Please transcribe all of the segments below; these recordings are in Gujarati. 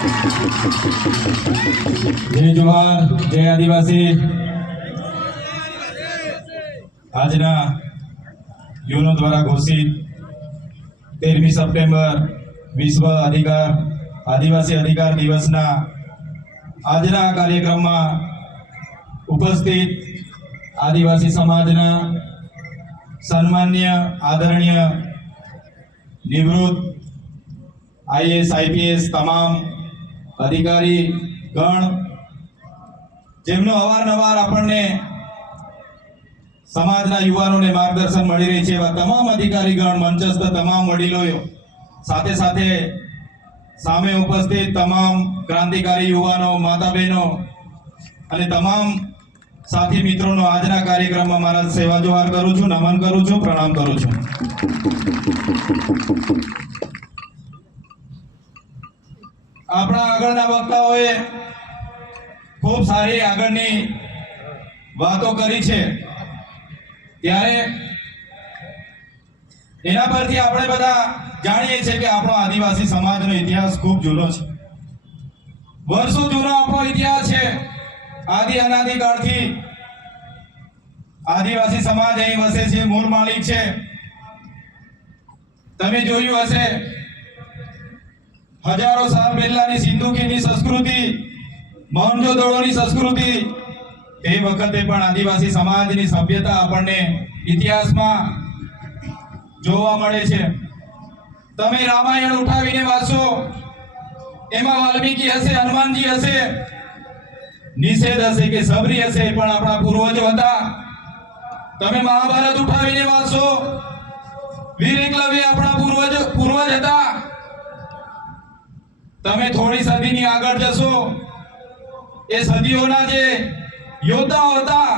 जय जोहार, जय आदिवासी। આજના યુનો દ્વારા ઘોષિત 13મી સપ્ટેમ્બર વિશ્વ આદિવાસી અધિકાર દિવસના આજના કાર્યક્રમમાં ઉપસ્થિત આદિવાસી સમાજના સન્માનીય આદરણીય નિવૃત્ત આઈએએસ આઈપીએસ તમામ અધિકારી ગણ જેમનો અવારનવાર આપણને સમાજના યુવાનોને માર્ગદર્શન મળી રહી છે એવા તમામ અધિકારીગણ, મંચસ્થ તમામ વડીલોએ સાથે સાથે સામે ઉપસ્થિત તમામ ક્રાંતિકારી યુવાનો, માતા બહેનો અને તમામ સાથી મિત્રોનો આજના કાર્યક્રમમાં મારા સેવા જોહાર કરું છું, નમન કરું છું, પ્રણામ કરું છું। આપણા આગળના વક્તાઓએ ખૂબ સારી આગળની વાતો કરી છે, ત્યારે એના પરથી આપણે બધા જાણીએ છીએ કે આપણો આદિવાસી સમાજનો ઇતિહાસ ખૂબ જૂનો છે, વર્ષો જૂનો આપણો ઇતિહાસ છે। આદિ અનાદિકાળથી આદિવાસી સમાજ અહીં વસે છે, મૂળ માલિક છે। તમે જોયું હશે હજારો સાલ પહેલાની સિંધુકીની સંસ્કૃતિ, મોહેંજો-દડોની સંસ્કૃતિ, એ વખતે પણ આદિવાસી સમાજની સભ્યતા આપણને ઇતિહાસમાં જોવા મળે છે। તમે રામાયણ ઉઠાવીને વાંચો, એમાં વાલ્મીકી હશે, હનુમાનજી હશે, નિષેધ હશે કે સબરી હશે, પણ આપણા પૂર્વજો હતા। તમે મહાભારત ઉઠાવીને વાંચો, વીર એકલવ્ય આપણા પૂર્વજ હતા। તમે થોડી સદીની આગળ જશો, એ સદીઓના જે યોદ્ધાઓ હતા,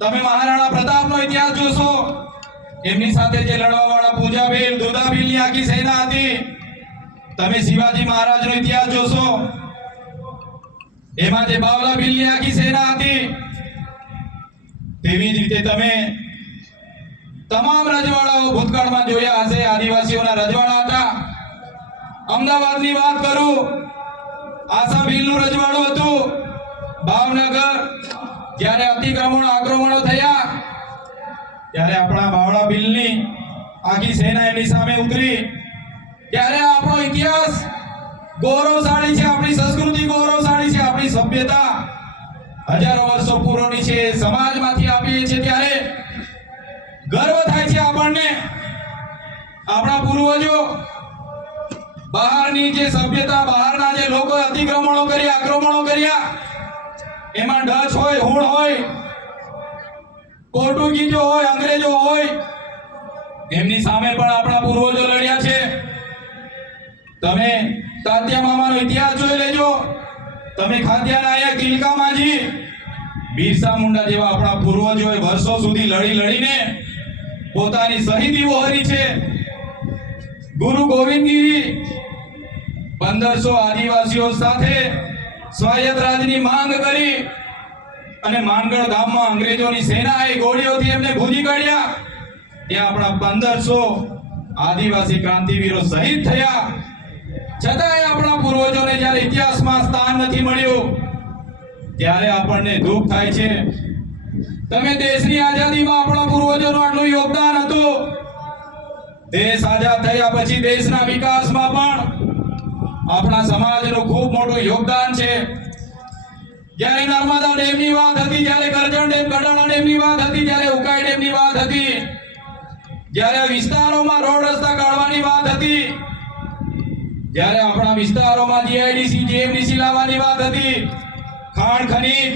તમે મહારાણા પ્રતાપનો ઇતિહાસ જોશો, એમની સાથે જે લડવાવાળા પૂજાબીલ, દુધાબીલની આખી સેના હતી। તમે શિવાજી મહારાજનો ઇતિહાસ જોશો, એમાં જે બાવલાબીલની આખી સેના હતી। તેવી જ રીતે તમે તમામ રજવાડાઓ ભૂતકાળમાં જોયા હશે, આદિવાસીઓના રજવાડા હતા। અમદાવાદની વાત કરું, આસાભીલનું રજવાડું હતું। ભાવનગર જ્યારે આક્રમણો થયા, ત્યારે આપણા બાવળા બિલની આખી સેના એમની સામે ઉતરી। ત્યારે આપણો ઇતિહાસ ગૌરવશાળી છે, આપણી સંસ્કૃતિ ગૌરવશાળી છે, આપણી સભ્યતા હજારો વર્ષો પૂર્વની છે, સમાજમાંથી આપીએ છીએ ત્યારે ગર્વ થાય છે આપણને। આપણા પૂર્વજો બહારની જે સભ્યતા, બહારના જે લોકો આક્રમણો કર્યા, એમાં ડચ હોય, હુણ હોય, પોર્ટુગીઝો હોય, અંગ્રેજો હોય, એમની સામે પણ આપણા પૂર્વજો લડ્યા છે। તમે તાત્યા મામાનો ઇતિહાસ જોઈ લેજો, તમે ખાદ્યાના આયા કિલકા માજી, બિરસા મુંડા જેવા આપણા પૂર્વજોએ વર્ષો સુધી લડીને પોતાની શહીદી વહોરી છે। ગુરુ ગોવિંદગીરી 1500 આદિવાસીઓ સાથે સ્વાયત્ત રાજની માંગ કરી અને માનગઢ ગામમાં અંગ્રેજોની સેનાએ ગોળીઓથી એમને ભૂંજી કાઢ્યા। ત્યાં આપણા 1500 આદિવાસી ક્રાંતિવીરો શહીદ થયા, છતાંય આપણા પૂર્વજોને જ્યારે ઇતિહાસમાં સ્થાન નથી મળ્યું, ત્યારે આપણને દુઃખ થાય છે। તમે દેશની આઝાદીમાં આપણા પૂર્વજોનું આટલું યોગદાન હતું, દેશ આઝાદ થયા પછી દેશના વિકાસમાં પણ આપણા સમાજનું ખૂબ મોટું યોગદાન છે। જ્યારે નર્મદા ડેમની વાત હતી, જ્યારે કરજણ ડેમ, ગઢાણા ડેમની વાત હતી, જ્યારે ઉકાઈ ડેમની વાત હતી, જ્યારે વિસ્તારોમાં રોડ રસ્તા કાઢવાની વાત હતી, જ્યારે આપણા વિસ્તારોમાં જીઆઈડીસી, જીએમડીસી લાવવાની વાત હતી, ખાણ ખનીજ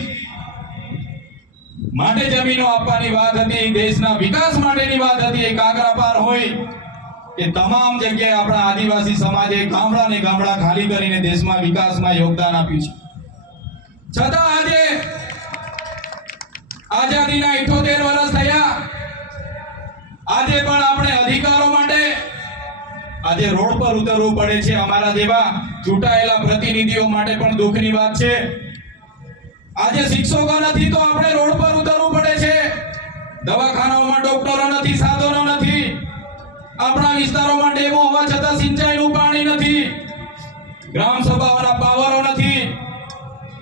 માટે જમીનો આપવાની વાત હતી, દેશના વિકાસ માટેની વાત હતી, એ કાકરાપાર હોય કે તમામ જગ્યાએ આપણા આદિવાસી સમાજે ગામડા ખાલી કરીને દેશમાં વિકાસમાં યોગદાન આપ્યું છે। છતાં આજે આઝાદીના 78 વર્ષ થયા, આજે પણ આપણે અધિકારો માટે આજે રોડ પર ઉતરવું પડે છે। અમારા જેવા ચૂંટાયેલા પ્રતિનિધિઓ માટે પણ દુઃખની વાત છે। આજે શિક્ષકો નથી તો આપણે રોડ પર ઉતરવું પડે છે, દવાખાનાઓમાં ડોક્ટરો નથી, સાધનો નથી, આપણા વિસ્તારોમાં ડેમો હોવા છતાં સિંચાઈનું પાણી નથી, ગ્રામ સભાઓના પાવરો નથી,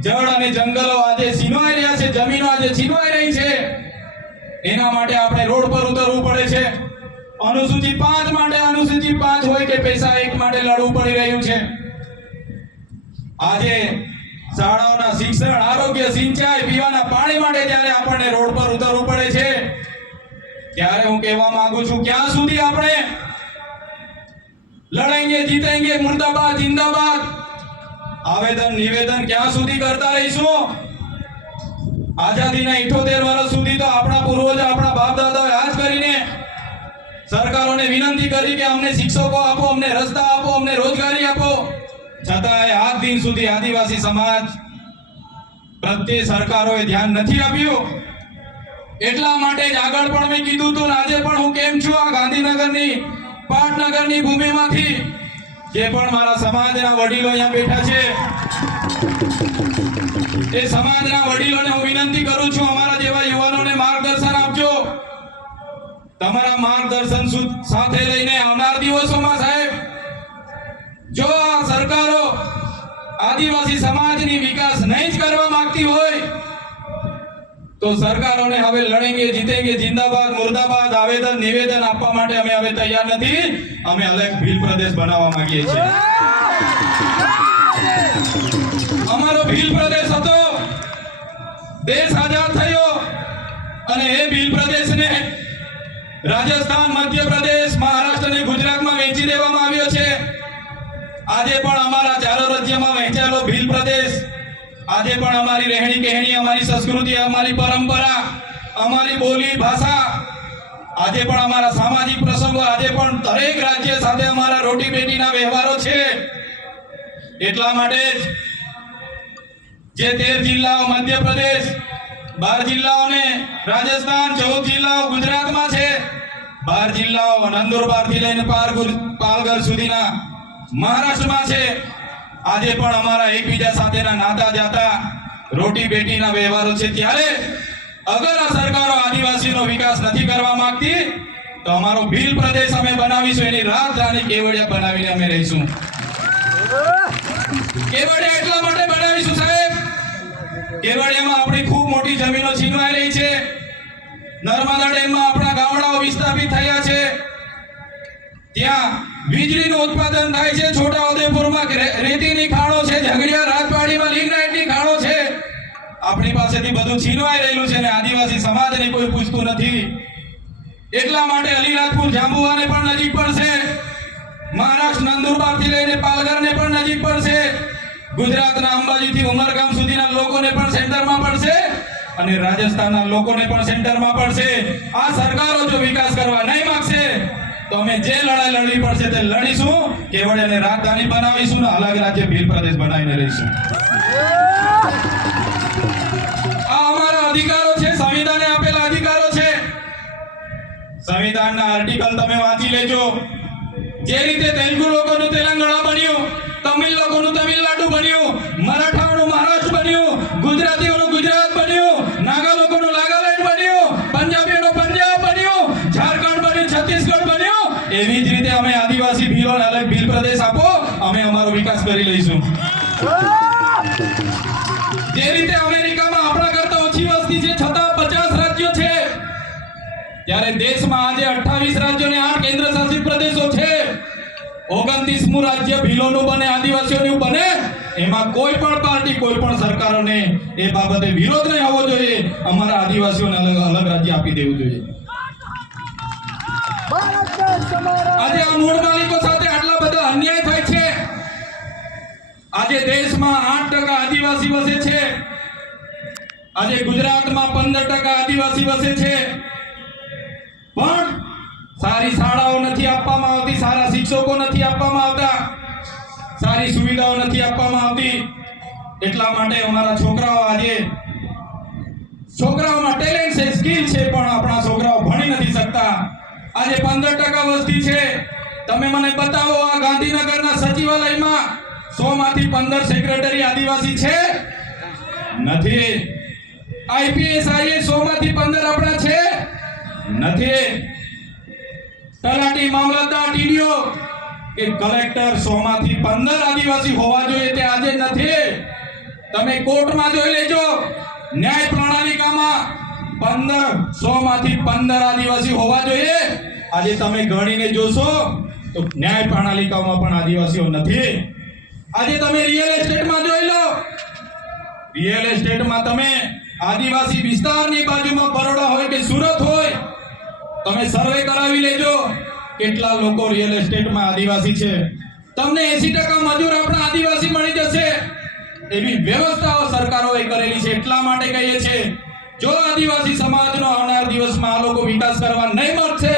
જળ અને જંગલો આજે છીનવાઈ રહ્યા છે, જમીનો આજે છીનવાઈ રહી છે, એના માટે આપણે રોડ પર ઉતરવું પડે છે. અનુસૂચિત 5 માટે અનુસૂચિત 5 હોય કે પૈસા 1 માટે લડવું પડી રહ્યું છે. આજે શાળાઓના શિક્ષણ, આરોગ્ય, સિંચાઈ, પીવાના પાણી માટે જ્યારે આપણને રોડ પર ઉતરવું પડે છે, ત્યારે હું કહેવા માંગુ છું, ક્યાં સુધી આપણે લડાएंगे जीतेंगे मुर्दाबाद जिंदाबाद આવેદન નિવેદન ક્યાં સુધી કરતા રહીશું? આઝાદીના 78 વર્ષ સુધી તો આપણા પૂર્વજો, આપણા બાપ દાદાઓએ આજ કરીને સરકારોને વિનંતી કરી કે અમને શિક્ષકો આપો, અમને રસ્તા આપો, અમને રોજગારી આપો. છતાંય આજ દિન સુધી આદિવાસી સમાજ પ્રત્યે સરકારોએ ધ્યાન નથી આપ્યું. એટલા માટે જ આગળ પણ મેં કીધું હતું, આજે પણ હું કેમ છું, આ ગાંધીનગરની પાટનગરની ભૂમિમાંથી જે પણ મારા સમાજના વડીલો અહીંયા બેઠા છે, એ સમાજના વડીલોને હું વિનંતી કરું છું, અમારા જેવા યુવાનોને માર્ગદર્શન આપજો. તમારા માર્ગદર્શન સાથે લઈને આવનાર દિવસોમાં સાહેબ, જો આ સરકારો આદિવાસી સમાજની વિકાસ નહીં જ કરવા માંગતી હોય તો સરકારોને હવે લડેંગે જીતેંગે જિંદાબાદ મુર્દાબાદ આવેદન નિવેદન આપવા માટે અમે હવે તૈયાર નથી. અમે અલગ ભીલ પ્રદેશ બનાવવા માંગીએ છીએ. અમારો ભીલ પ્રદેશ હતો, દેશ આઝાદ થયો અને એ ભીલ પ્રદેશને રાજસ્થાન, મધ્યપ્રદેશ, મહારાષ્ટ્ર અને ગુજરાતમાં વેચી દેવામાં આવ્યો છે. આજે પણ અમારા ચારો રાજ્યમાં વહેંચાયેલો ભીલ પ્રદેશ આજે પણ અમારી રહેણી કહેણી, અમારી સંસ્કૃતિ, અમારી પરંપરા, અમારી બોલી ભાષા, આજે પણ અમારા સામાજિક પ્રસંગો, આજે પણ દરેક રાજ્ય સાથે અમારા રોટી બેટીના વ્યવહારો છે. એટલા માટે જ જે 13 જિલ્લાઓ મધ્યપ્રદેશ, 12 જિલ્લાઓને રાજસ્થાન, 14 જિલ્લાઓ ગુજરાતમાં છે, 12 જિલ્લાઓ નંદુરબારથી લઈને પાલઘર સુધીના મહારાષ્ટ્રમાં છે. આજે પણ અમારા એકબીજા સાથેના નાતા જાતા રોટી બેટીના વ્યવહારો છે. ત્યારે અગર આ સરકારો આદિવાસીનો વિકાસ નથી કરવા માંગતી તો અમારો ભીલ પ્રદેશ અમે બનાવીશું, એની રાજધાની કેવડિયા બનાવીને અમે રહીશું. કેવડિયા એટલા માટે બનાવીશું સાહેબ, કેવડિયામાં આપણી ખૂબ મોટી જમીનો છીનવાઈ રહી છે, નર્મદા ડેમમાં આપણા ગામડાઓ વિસ્થાપિત થયા છે, ત્યાં વીજળીનું ઉત્પાદન થાય છે, છોટાઉદેપુરમાં રેતીની ખાણો છે, ઝઘડિયા રાજવાડીમાં લિગ્નાઇટની ખાણો છે. આપણી પાસેથી બધું છીનવાઈ રહેલું છે ને આદિવાસી સમાજને કોઈ પૂછતું નથી. એટલા માટે અલીરાજપુર જાંબુવાને પણ નજીક પડશે, મહારાષ્ટ્ર નંદુરબારથી લઈને પાલઘરને પણ નજીક પડશે, ગુજરાતના અંબાજીથી ઉમરગામ સુધીના લોકોને પણ સેન્ટરમાં પડશે અને રાજસ્થાનના લોકોને પણ સેન્ટરમાં પડશે. આ સરકારો જો વિકાસ કરવા નહીં માંગશે તો અમે જે લડાઈ લડવી પડશે તે લડીશું, કેવડિયાને રાજધાની બનાવીશું ને અલગ રાજ્ય ભીલ પ્રદેશ બનાવીને રહીશું. આ અમારા અધિકારો છે, સંવિધાને આપેલા અધિકારો છે. સંવિધાનના આર્ટિકલ તમે વાંચી લેજો. જે રીતે તેલુગુ લોકોનું તેલંગાણા બન્યું, તમિલ લોકોનું તમિલનાડુ બન્યું, મરાઠાઓનું મહારાષ્ટ્ર બન્યું, ગુજરાતીઓનું ગુજરાત બન્યું, નાગા લોકોનું નાગાલેન્ડ બન્યું, પંજાબીઓનું પંજાબ બન્યું, ઝારખંડ બન્યું, છત્તીસગઢ બન્યું, એવી જ રીતે અમે આદિવાસી ભીલોને અલગ ભીલ પ્રદેશ આપો, અમે અમારો વિકાસ કરી લઈશું. જે રીતે અમેરિકામાં આપણા કરતા ઓછી વસ્તી છે છતાં 50 રાજ્યો છે, ત્યારે દેશમાં આજે 28 રાજ્યો અને 8 કેન્દ્ર શાસિત પ્રદેશો છે. 29મું રાજ્ય ભીલોનું બને, આદિવાસીઓનું બને, એમાં કોઈ પણ પાર્ટી, કોઈ પણ સરકારોને એ બાબતે વિરોધ નહીં હોવો જોઈએ. અમારા આદિવાસીઓને અલગ અલગ રાજ્ય આપી દેવું જોઈએ. આજે આ મૂળ માલિકો સાથે આટલા બધા અન્યાય થાય છે. આજે દેશમાં 8% આદિવાસી વસે છે, આજે ગુજરાતમાં 15% આદિવાસી વસે છે, પણ સારી શાળાઓ નથી આપવામાં આવતી, સારા શિક્ષકો નથી આપવામાં આવતા, સારી સુવિધાઓ નથી આપવામાં આવતી. એટલા માટે અમારા છોકરાઓ આજે, છોકરાઓમાં ટેલેન્ટ છે, સ્કિલ છે, પણ આપણા છોકરાઓ ભણી નથી શકતા. આજે 15% વસ્તી છે. તમે મને બતાવો આ ગાંધીનગરના સચિવાલયમાં 100 માંથી 15 સેક્રેટરી આદિવાસી છે? નથી. આઈપીએસ આઈએસ 100 માંથી 15 આપણા છે? નથી. તલાટી, મામલતદાર, ટીડીઓ કે કલેક્ટર 100 માંથી 15 આદિવાસી હોવા જોઈએ તે આજે નથી. તમે કોર્ટમાં જોઈ લેજો, ન્યાય પ્રણાલિકામાં 100 માંથી 15 આદિવાસી હોવા જોઈએ. આજે તમે ગણીને જોશો તો ન્યાય પ્રણાલિકામાં પણ આદિવાસીઓ નથી. આજે તમે રિયલ એસ્ટેટમાં જોઈ લો, રિયલ એસ્ટેટમાં તમે આદિવાસી વિસ્તારની બાજુમાં બરોડા હોય કે સુરત હોય, તમે સર્વે કરાવી લેજો કેટલા લોકો રિયલ એસ્ટેટમાં આદિવાસી છે. તમને 80% મજૂર આપણા આદિવાસી મળી જશે. એવી વ્યવસ્થાઓ સરકારોએ કરેલી છે. એટલા માટે કહીએ છીએ, જો આદિવાસી સમાજનો આવનાર દિવસમાં આ લોકો વિકાસ કરવા નહીં મળશે,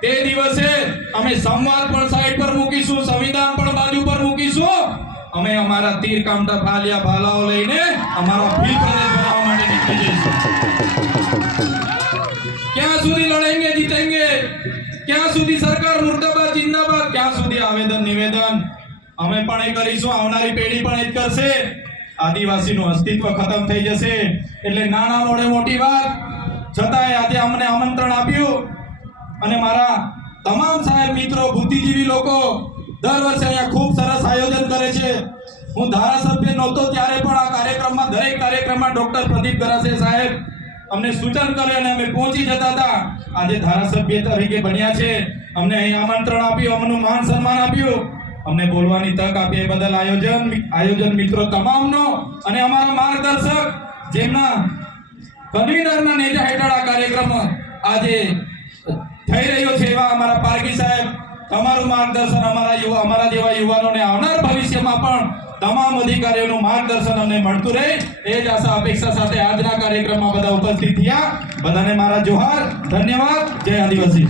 તે દિવસે અમે સંવાદ પણ સાઈડ પર મૂકીશું, સંવિધાન પણ બાજુ પર મૂકીશું. અમે અમારા તીર કામઠા ફાલિયા ભાલાઓ લઈને અમારા ભીલ પ્રદેશ બનાવવા માટે નીકળી જઈશું. ક્યાં સુધી લડેંગે જીતેંગે, ક્યાં સુધી સરકાર મુર્દાબાદ જિંદાબાદ, ક્યાં સુધી આવેદન નિવેદન અમે પણ એ કરીશું, આવનારી પેઢી પણ એ જ કરશે. આદિવાસીનું અસ્તિત્વ ખતમ થઈ જશે. એટલે નાના મોડે મોટી વાત છતાંય આજે અમને આમંત્રણ આપ્યું અને મારા તમામ સાહેબ મિત્રો, બુદ્ધિજીવી લોકો દર વર્ષે અહીંયા ખૂબ સરસ આયોજન કરે છે. હું ધારાસભ્ય નહોતો ત્યારે પણ આ કાર્યક્રમમાં, દરેક કાર્યક્રમમાં ડોક્ટર પ્રદીપ ગરાસે સાહેબ અમને સૂચન કરે અને અમે પહોંચી જતા હતા. આજે ધારાસભ્ય તરીકે બન્યા છે, અમને અહીં આમંત્રણ આપ્યું, અમનું માન સન્માન આપ્યું, અમને બોલવાની તક આપી. એ બદલ આયોજન મિત્રો તમામનો અને અમારા માર્ગદર્શક જેમના કન્વીનરના નેજા હેઠળ આ કાર્યક્રમ આજે થઈ રહ્યો છે એવા અમારા પારગી સાહેબ, તમારું માર્ગદર્શન અમારા જેવા યુવાનોને આવનાર ભવિષ્યમાં પણ તમામ અધિકારીઓનું માર્ગદર્શન અમને મળતું રહે, એ જ આશા અપેક્ષા સાથે આજના કાર્યક્રમમાં બધા ઉપસ્થિત થયા. બધાને મારા જોહાર, ધન્યવાદ. જય આદિવાસી.